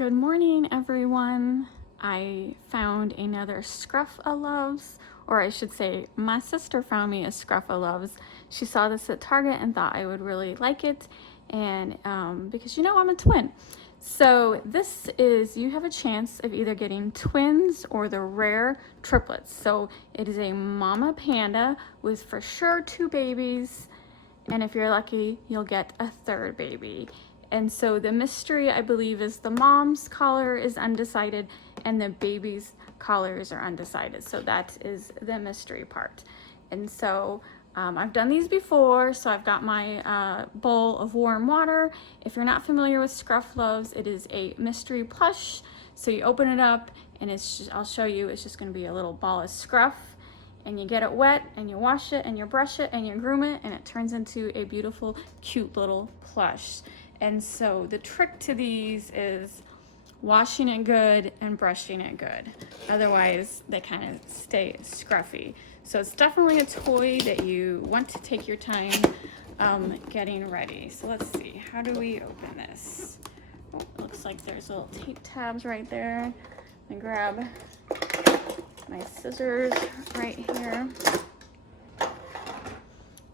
Good morning, everyone. I found another Scruff of Luvs, or I should say, my sister found me a Scruff of Luvs. She saw this at Target and thought I would really like it, and because you know I'm a twin. So this is, you have a chance of either getting twins or the rare triplets. So it is a mama panda with for sure 2 babies, and if you're lucky, you'll get a 3rd baby. And so the mystery, I believe, is the mom's collar is undecided and the baby's collars are undecided. So that is the mystery part. And so I've done these before, so I've got my bowl of warm water. If you're not familiar with Scruff Luvs, it is a mystery plush. So you open it up and it's just, I'll show you, it's just gonna be a little ball of Scruff. And you get it wet and you wash it and you brush it and you groom it and it turns into a beautiful, cute little plush. And so the trick to these is washing it good and brushing it good. Otherwise, they kind of stay scruffy. So it's definitely a toy that you want to take your time getting ready. So let's see, how do we open this? Oh, it looks like there's little tape tabs right there. Let me grab my scissors right here.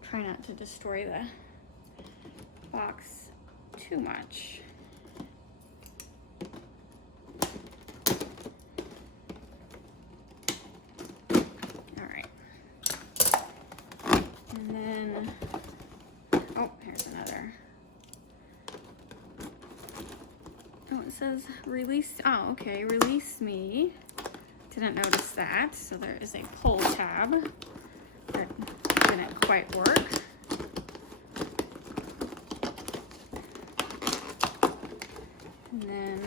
Try not to destroy the box too much. All right. And then, oh, here's another. Oh, it says release, oh, okay, release me. Didn't notice that. So there is a pull tab that didn't quite work. And then,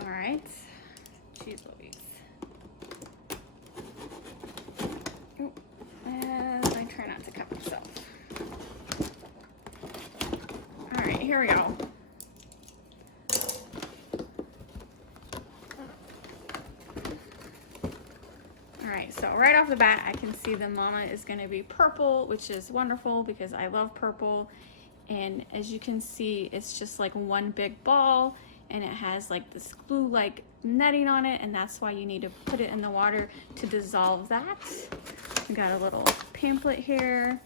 all right, geez Louise. Oh, and I try not to cut myself. All right, here we go. Alright, so right off the bat, I can see the mama is going to be purple, which is wonderful because I love purple. And as you can see, it's just like one big ball and it has like this glue-like netting on it, and that's why you need to put it in the water to dissolve that. We got a little pamphlet here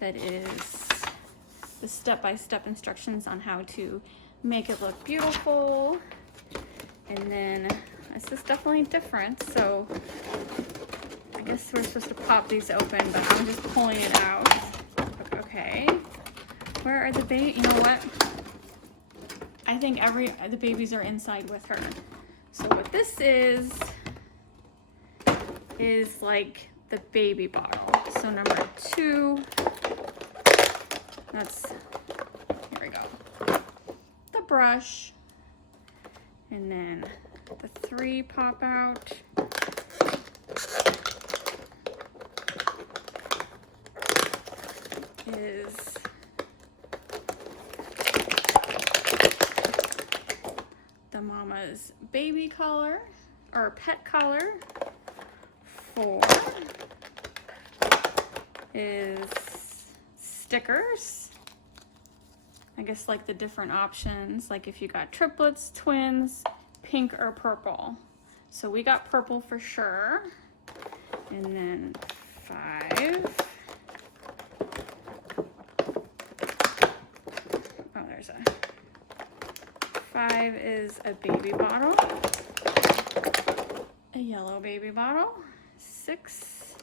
that is the step-by-step instructions on how to make it look beautiful. And then this is definitely different, so I guess we're supposed to pop these open, but I'm just pulling it out. Okay. Where are the babies? You know what? I think the babies are inside with her. So what this is like the baby bottle. So number 2, that's, here we go. The brush. And then the 3 pop out. Is the mama's baby collar or pet collar. 4 is stickers. I guess like the different options, like if you got triplets, twins, pink or purple. So we got purple for sure. And then 5. Oh, there's a 5 is a baby bottle, a yellow baby bottle. 6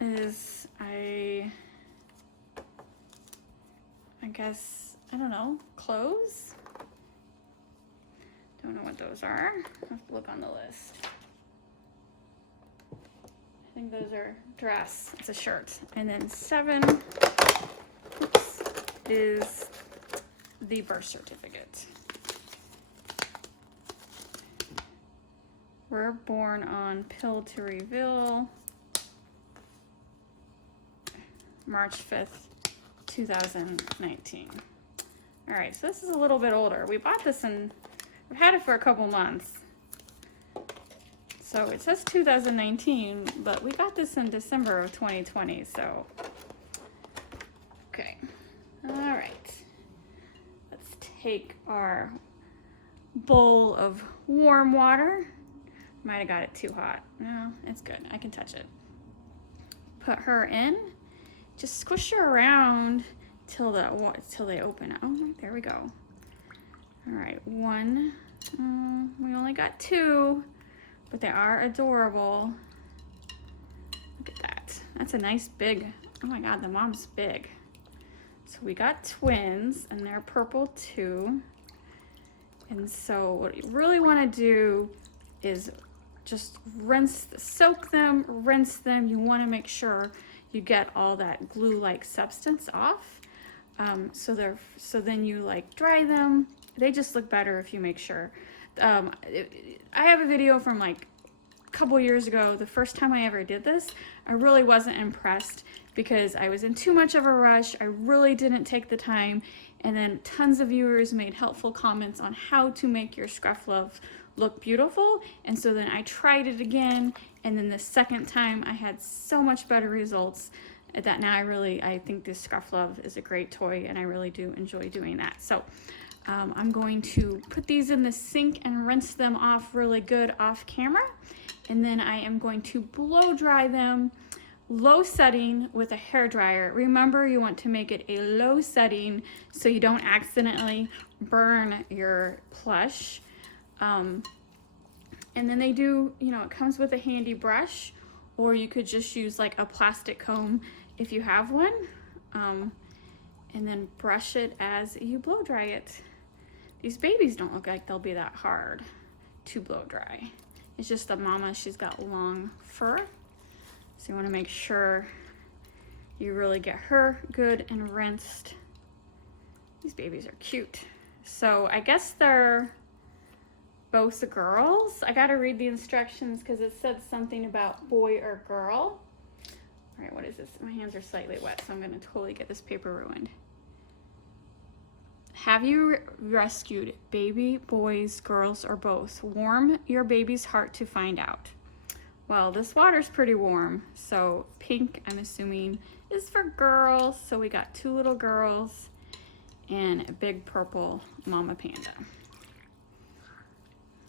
is I guess, I don't know, clothes? Don't know what those are. I'll have to look on the list. I think those are dress. It's a shirt. And then 7 is the birth certificate. We're born on pill to reveal March 5th, 2019. All right, so this is a little bit older. We bought this and we've had it for a couple months. So it says 2019, but we got this in December of 2020, so. Okay, all right. take our bowl of warm water. Might have got it too hot. No, it's good. I can touch it. Put her in. Just squish her around till they open up. Oh, there we go. All right, one. We only got two, but they are adorable. Look at that. That's a nice big. Oh my God, the mom's big. So we got twins, and they're purple too. And so what you really want to do is just soak them, rinse them. You want to make sure you get all that glue-like substance off. So then you like dry them. They just look better if you make sure. I have a video from like a couple years ago. The first time I ever did this, I really wasn't impressed because I was in too much of a rush. I really didn't take the time. And then tons of viewers made helpful comments on how to make your Scruff Love look beautiful. And so then I tried it again. And then the second time I had so much better results that now I think this Scruff Love is a great toy, and I really do enjoy doing that. So I'm going to put these in the sink and rinse them off really good off camera. And then I am going to blow dry them, low setting with a hair dryer. Remember, you want to make it a low setting so you don't accidentally burn your plush. And then they do, it comes with a handy brush, or you could just use like a plastic comb if you have one, and then brush it as you blow dry it. These babies don't look like they'll be that hard to blow dry. It's just the mama, she's got long fur. So you want to make sure you really get her good and rinsed. These babies are cute. So I guess they're both girls. I gotta read the instructions because it said something about boy or girl. All right, what is this? My hands are slightly wet, so I'm gonna totally get this paper ruined. Have you rescued baby, boys, girls, or both? Warm your baby's heart to find out. Well, this water's pretty warm, so pink, I'm assuming, is for girls. So we got two little girls and a big purple mama panda.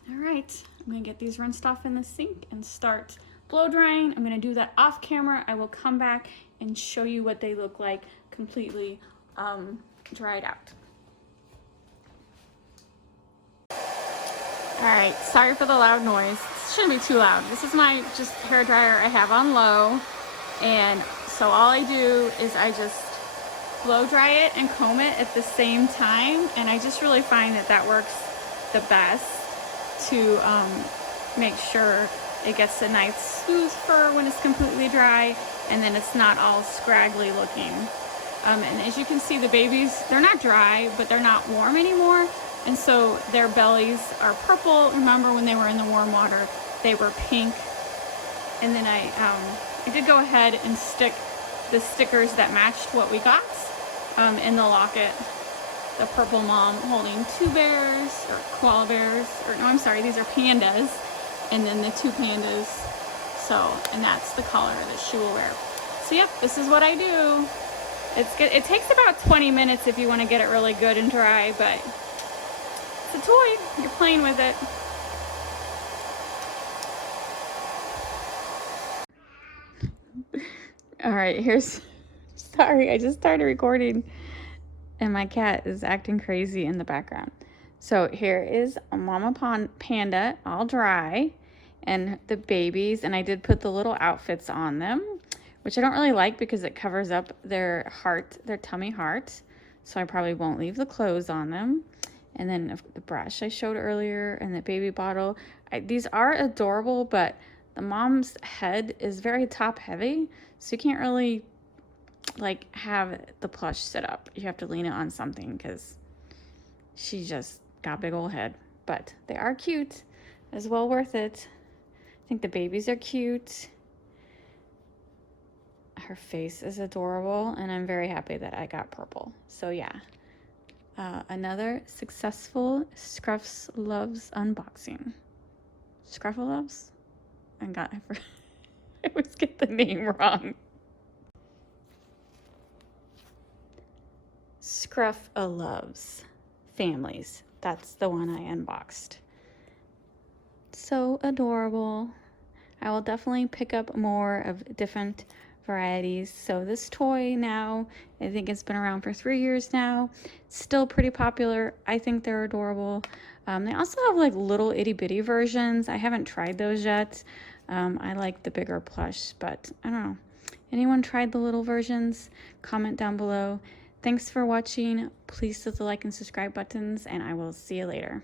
All right, I'm gonna get these rinsed off in the sink and start blow drying. I'm gonna do that off camera. I will come back and show you what they look like completely dried out. All right, sorry for the loud noise. It shouldn't be too loud. This is my just hair dryer I have on low. And so all I do is I just blow dry it and comb it at the same time. And I just really find that that works the best to make sure it gets a nice smooth fur when it's completely dry, and then it's not all scraggly looking. And as you can see, the babies, they're not dry, but they're not warm anymore. And so their bellies are purple. Remember when they were in the warm water, they were pink. And then I did go ahead and stick the stickers that matched what we got in the locket. The purple mom holding two bears, or koala bears, or no, I'm sorry, these are pandas. And then the two pandas. So, and that's the collar that she will wear. So yep, this is what I do. It's good. It takes about 20 minutes if you want to get it really good and dry, but it's a toy. You're playing with it. All right, sorry, I just started recording and my cat is acting crazy in the background. So here is a mama panda all dry, and the babies, and I did put the little outfits on them, which I don't really like because it covers up their heart, their tummy heart. So I probably won't leave the clothes on them. And then the brush I showed earlier and the baby bottle. These are adorable, but the mom's head is very top heavy. So you can't really like have the plush sit up. You have to lean it on something because she just got a big old head. But they are cute, as well worth it. I think the babies are cute. Her face is adorable, and I'm very happy that I got purple. So yeah, another successful Scruff's Loves unboxing. Scruff Loves? I always get the name wrong. Scruff Loves. families. That's the one I unboxed. So adorable. I will definitely pick up more of different varieties. So this toy now, I think it's been around for 3 years now. It's still pretty popular. I think they're adorable. They also have like little itty bitty versions. I haven't tried those yet. I like the bigger plush, but I don't know. Anyone tried the little versions? Comment down below. Thanks for watching. Please hit the like and subscribe buttons, and I will see you later.